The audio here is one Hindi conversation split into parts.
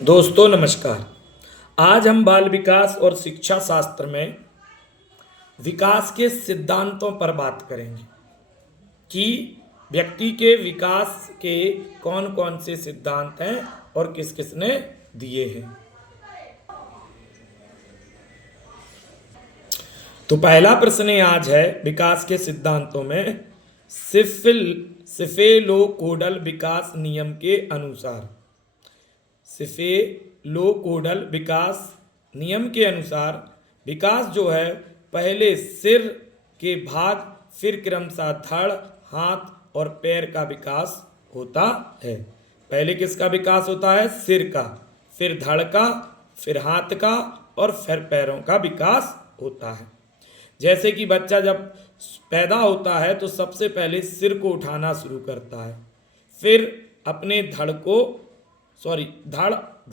दोस्तों नमस्कार। आज हम बाल विकास और शिक्षा शास्त्र में विकास के सिद्धांतों पर बात करेंगे कि व्यक्ति के विकास के कौन कौन से सिद्धांत हैं और किस किस ने दिए हैं। तो पहला प्रश्न आज है विकास के सिद्धांतों में सिफेलोकोडल विकास नियम के अनुसार सिफेलोकोडल विकास नियम के अनुसार विकास जो है पहले सिर के भाग फिर क्रमशः धड़, हाथ और पैर का विकास होता है। पहले किसका विकास होता है? सिर का, फिर धड़ का, फिर हाथ का और फिर पैरों का विकास होता है। जैसे कि बच्चा जब पैदा होता है तो सबसे पहले सिर को उठाना शुरू करता है, फिर अपने धड़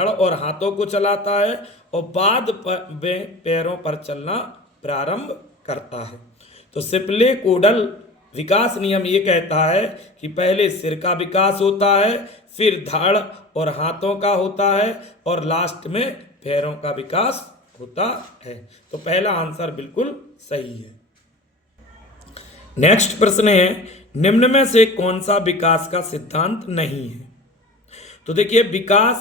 और हाथों को चलाता है और बाद में पैरों पर चलना प्रारंभ करता है। तो सिफेलोकोडल विकास नियम ये कहता है कि पहले सिर का विकास होता है, फिर धड़ और हाथों का होता है और लास्ट में पैरों का विकास होता है। तो पहला आंसर बिल्कुल सही है। नेक्स्ट प्रश्न है निम्न में से कौन सा विकास का सिद्धांत नहीं है? तो देखिए, विकास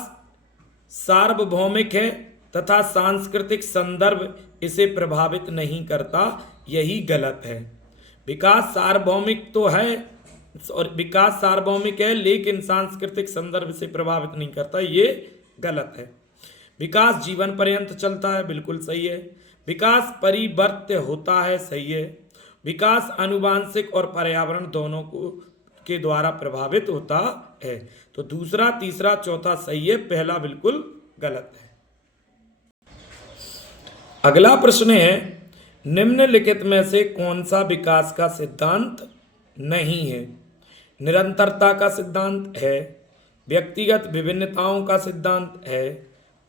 सार्वभौमिक है तथा सांस्कृतिक संदर्भ इसे प्रभावित नहीं करता, यही गलत है। विकास सार्वभौमिक तो है और विकास सार्वभौमिक है लेकिन सांस्कृतिक संदर्भ से प्रभावित नहीं करता, ये गलत है। विकास जीवन पर्यंत चलता है, बिल्कुल सही है। विकास परिवर्त्य होता है, सही है। विकास आनुवांशिक और पर्यावरण दोनों के द्वारा प्रभावित होता है। तो दूसरा, तीसरा, चौथा सही है, पहला बिल्कुल गलत है। अगला प्रश्न है निम्नलिखित में से कौन सा विकास का सिद्धांत नहीं है? निरंतरता का सिद्धांत है, व्यक्तिगत विभिन्नताओं का सिद्धांत है,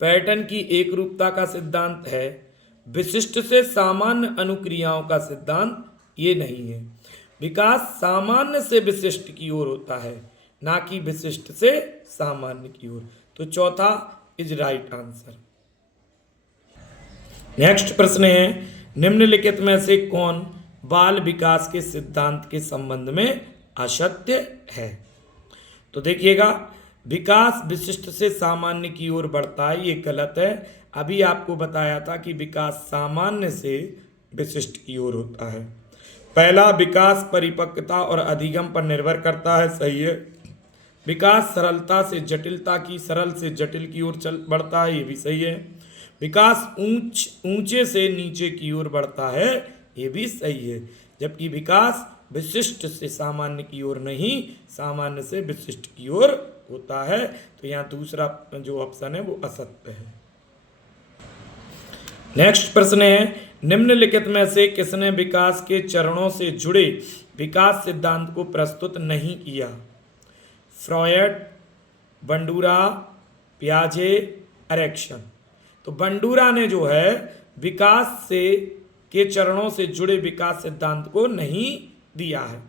पैटर्न की एकरूपता का सिद्धांत है, विशिष्ट से सामान्य अनुक्रियाओं का सिद्धांत ये नहीं है। विकास सामान्य से विशिष्ट की ओर होता है, ना कि विशिष्ट से सामान्य की ओर। तो चौथा इज राइट आंसर। नेक्स्ट प्रश्न है निम्नलिखित में से कौन बाल विकास के सिद्धांत के संबंध में असत्य है? तो देखिएगा, विकास विशिष्ट से सामान्य की ओर बढ़ता है, ये गलत है। अभी आपको बताया था कि विकास सामान्य से विशिष्ट की ओर होता है। पहला, विकास परिपक्वता और अधिगम पर निर्भर करता है, सही है। विकास सरल से जटिल की ओर बढ़ता है, ये भी सही है। विकास ऊंचे से नीचे की ओर बढ़ता है, ये भी सही है। जबकि विकास विशिष्ट से सामान्य की ओर नहीं, सामान्य से विशिष्ट की ओर होता है। तो यहाँ दूसरा जो ऑप्शन है वो असत्य है। नेक्स्ट प्रश्न है निम्नलिखित में से किसने विकास के चरणों से जुड़े विकास सिद्धांत को प्रस्तुत नहीं किया? फ्रॉयड, बंडूरा, पियाजे, एरिक्सन। तो बंडूरा ने जो है विकास के चरणों से जुड़े विकास सिद्धांत को नहीं दिया है।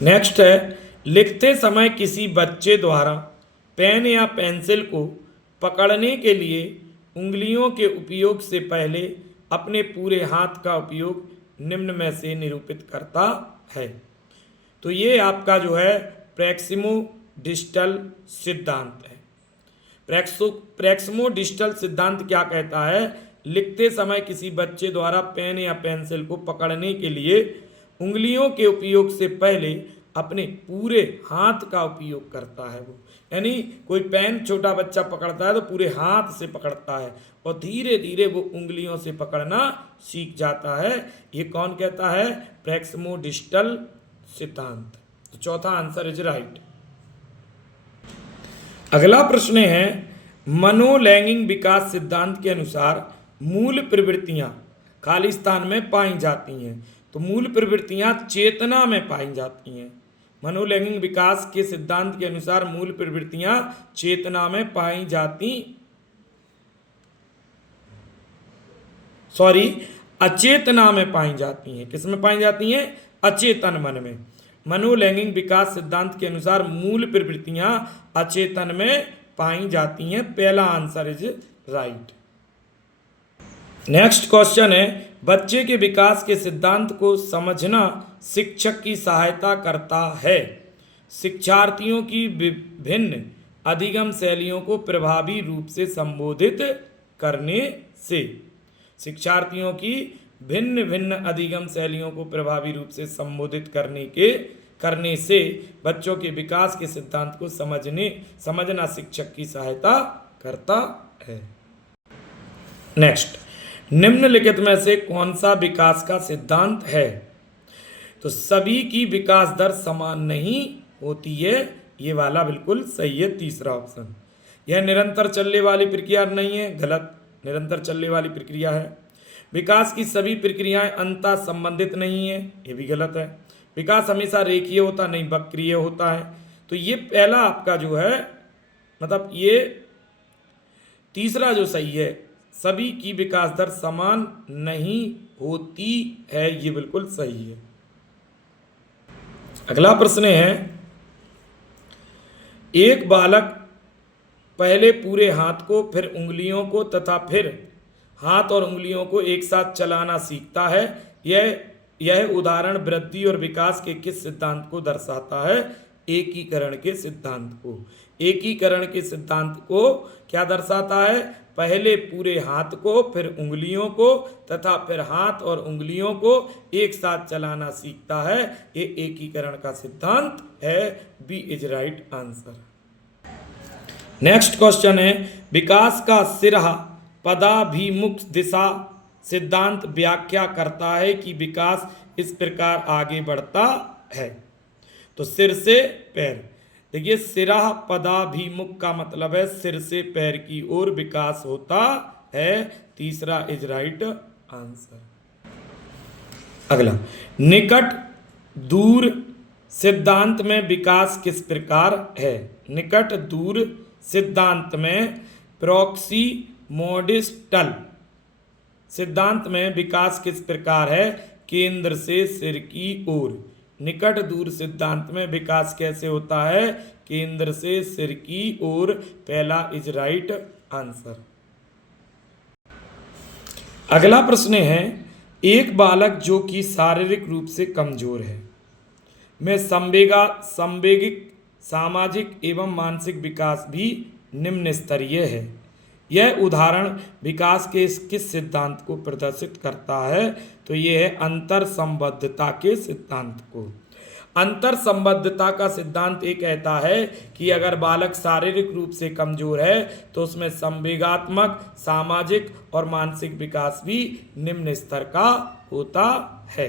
नेक्स्ट है लिखते समय किसी बच्चे द्वारा पेन या पेंसिल को पकड़ने के लिए उंगलियों के उपयोग से पहले अपने पूरे हाथ का उपयोग निम्न में से निरूपित करता है। तो ये आपका जो है प्रैक्सिमोडिस्टल सिद्धांत है। प्रैक्सिमोडिस्टल सिद्धांत क्या कहता है? लिखते समय किसी बच्चे द्वारा पेन या पेंसिल को पकड़ने के लिए उंगलियों के उपयोग से पहले अपने पूरे हाथ का उपयोग करता है वो। यानी कोई पेन छोटा बच्चा पकड़ता है तो पूरे हाथ से पकड़ता है और धीरे धीरे वो उंगलियों से पकड़ना सीख जाता है। ये कौन कहता है? प्रैक्सिमोडिस्टल सिद्धांत। तो चौथा आंसर इज राइट। अगला प्रश्न है मनोलैंगिक विकास सिद्धांत के अनुसार मूल प्रवृत्तियां खाली स्थान में पाई जाती हैं। तो मूल प्रवृत्तियां चेतना में पाई जाती हैं। मनोलैंगिक विकास के सिद्धांत के अनुसार मूल प्रवृत्तियां चेतना में पाई जाती अचेतना में पाई जाती हैं। किस में पाई जाती हैं? अचेतन मन में। मनोलैंगिक विकास सिद्धांत के अनुसार मूल प्रवृत्तियां अचेतन में पाई जाती हैं। पहला answer is right. Next question है, बच्चे के विकास के सिद्धांत को समझना शिक्षक की सहायता करता है। शिक्षार्थियों की विभिन्न अधिगम शैलियों को प्रभावी रूप से संबोधित करने से, शिक्षार्थियों की भिन्न भिन्न अधिगम शैलियों को प्रभावी रूप से संबोधित करने से बच्चों के विकास के सिद्धांत को समझना शिक्षक की सहायता करता है। नेक्स्ट, निम्नलिखित में से कौन सा विकास का सिद्धांत है? तो सभी की विकास दर समान नहीं होती है, ये वाला बिल्कुल सही है, तीसरा ऑप्शन। यह निरंतर चलने वाली प्रक्रिया नहीं है, गलत, निरंतर चलने वाली प्रक्रिया है। विकास की सभी प्रक्रियाएं अंतः संबंधित नहीं है, ये भी गलत है। विकास हमेशा रेखीय होता नहीं, वक्रीय होता है। तो ये पहला आपका जो है, मतलब ये तीसरा जो सही है, सभी की विकास दर समान नहीं होती है, ये बिल्कुल सही है। अगला प्रश्न है, एक बालक पहले पूरे हाथ को, फिर उंगलियों को तथा फिर हाथ और उंगलियों को एक साथ चलाना सीखता है। यह उदाहरण वृद्धि और विकास के किस सिद्धांत को दर्शाता है? एकीकरण के सिद्धांत को। एकीकरण के सिद्धांत को क्या दर्शाता है? पहले पूरे हाथ को, फिर उंगलियों को तथा फिर हाथ और उंगलियों को एक साथ चलाना सीखता है। ये एकीकरण का सिद्धांत है। B is right answer. Next question है, विकास का सिरा पदाभिमुख दिशा सिद्धांत व्याख्या करता है कि विकास इस प्रकार आगे बढ़ता है। तो सिर से पैर, देखिए सिरा पदाभिमुख का मतलब है सिर से पैर की ओर विकास होता है। तीसरा इज राइट आंसर। अगला, निकट दूर सिद्धांत में विकास किस प्रकार है? निकट दूर सिद्धांत में प्रॉक्सिमोडिस्टल सिद्धांत में विकास किस प्रकार है? केंद्र से सिर की ओर। निकट दूर सिद्धांत में विकास कैसे होता है? केंद्र से सिर की ओर। पहला इज राइट आंसर। अगला प्रश्न है, एक बालक जो कि शारीरिक रूप से कमजोर है में संवेगिक सामाजिक एवं मानसिक विकास भी निम्न स्तरीय है। यह उदाहरण विकास के किस सिद्धांत को प्रदर्शित करता है? तो यह है अंतर संबद्धता के सिद्धांत को। अंतर संबद्धता का सिद्धांत ये कहता है कि अगर बालक शारीरिक रूप से कमजोर है तो उसमें संवेगात्मक, सामाजिक और मानसिक विकास भी निम्न स्तर का होता है।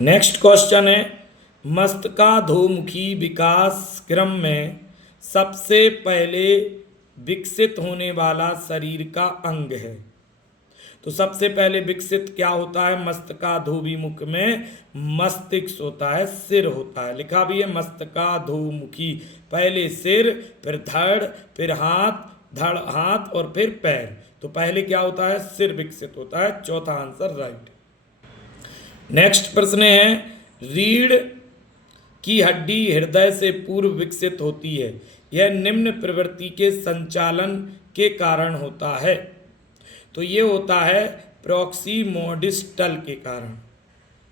नेक्स्ट क्वेश्चन है, मस्तिष्काधोमुखी विकास क्रम में सबसे पहले विकसित होने वाला शरीर का अंग है। तो सबसे पहले विकसित क्या होता है? मस्तिष्काधोभिमुख में मस्तिष्क होता है, सिर होता है। लिखा भी है मस्तिष्काधोमुखी, पहले सिर, फिर धड़, फिर हाथ, धड़ हाथ और फिर पैर। तो पहले क्या होता है? सिर विकसित होता है। चौथा आंसर राइट। नेक्स्ट प्रश्न है, रीढ़ की हड्डी हृदय से पूर्व विकसित होती है। यह निम्न प्रवृत्ति के संचालन के कारण होता है। तो ये होता है प्रॉक्सिमोडिस्टल के कारण।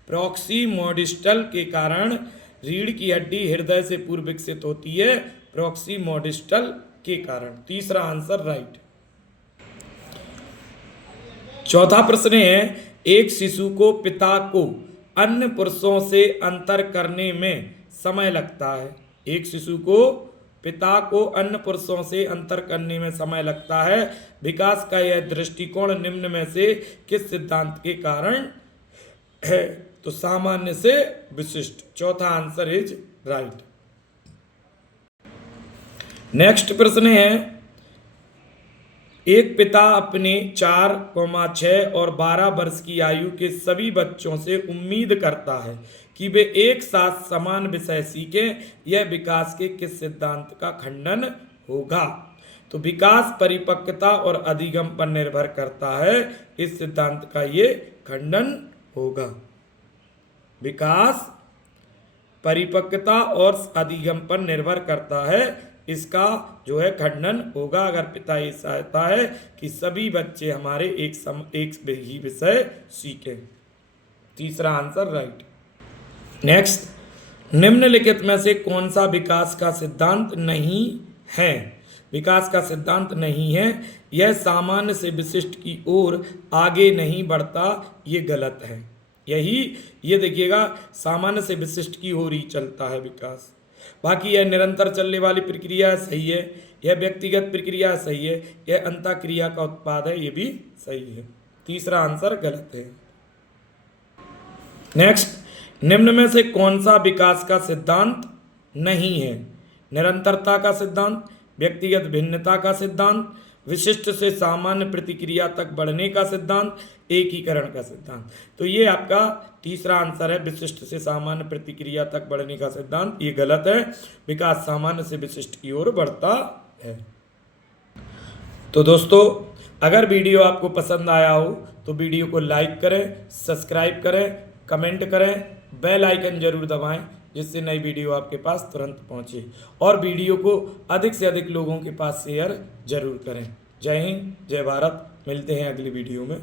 प्रॉक्सिमोडिस्टल के कारण रीढ़ की हड्डी हृदय से पूर्व विकसित होती है, प्रॉक्सिमोडिस्टल के कारण। तीसरा आंसर राइट। चौथा प्रश्न है, एक शिशु को पिता को अन्य पुरुषों से अंतर करने में समय लगता है। एक शिशु को पिता को अन्य पुरुषों से अंतर करने में समय लगता है। विकास का यह दृष्टिकोण निम्न में से किस सिद्धांत के कारण है? तो सामान्य से विशिष्ट। चौथा आंसर इज राइट। नेक्स्ट प्रश्न है, एक पिता अपने 4, 6 और 12 वर्ष की आयु के सभी बच्चों से उम्मीद करता है कि वे एक साथ समान विषय सीखें। यह विकास के किस सिद्धांत का खंडन होगा? तो विकास परिपक्वता और अधिगम पर निर्भर करता है। इस सिद्धांत का ये खंडन होगा। विकास परिपक्वता और अधिगम पर निर्भर करता है। इसका जो है खंडन होगा अगर पिता ये चाहता है कि सभी बच्चे हमारे एक ही विषय सीखें। तीसरा आंसर राइट। नेक्स्ट, निम्नलिखित में से कौन सा विकास का सिद्धांत नहीं है? विकास का सिद्धांत नहीं है, यह सामान्य से विशिष्ट की ओर आगे नहीं बढ़ता, ये गलत है। ये देखिएगा, सामान्य से विशिष्ट की ओर ही चलता है विकास। बाकी यह निरंतर चलने वाली प्रक्रिया सही है, यह व्यक्तिगत प्रक्रिया सही है, यह अंतःक्रिया का उत्पाद है, ये भी सही है। तीसरा आंसर गलत है। नेक्स्ट, निम्न में से कौन सा विकास का सिद्धांत नहीं है? निरंतरता का सिद्धांत, व्यक्तिगत भिन्नता का सिद्धांत, विशिष्ट से सामान्य प्रतिक्रिया तक बढ़ने का सिद्धांत, एकीकरण का सिद्धांत। तो ये आपका तीसरा आंसर है, विशिष्ट से सामान्य प्रतिक्रिया तक बढ़ने का सिद्धांत। ये गलत है, विकास सामान्य से विशिष्ट की ओर बढ़ता है। तो दोस्तों, अगर वीडियो आपको पसंद आया हो तो वीडियो को लाइक करें, सब्सक्राइब करें, कमेंट करें, बेल आइकन जरूर दबाएं, जिससे नई वीडियो आपके पास तुरंत पहुंचे, और वीडियो को अधिक से अधिक लोगों के पास शेयर जरूर करें। जय हिंद, जय भारत। मिलते हैं अगली वीडियो में।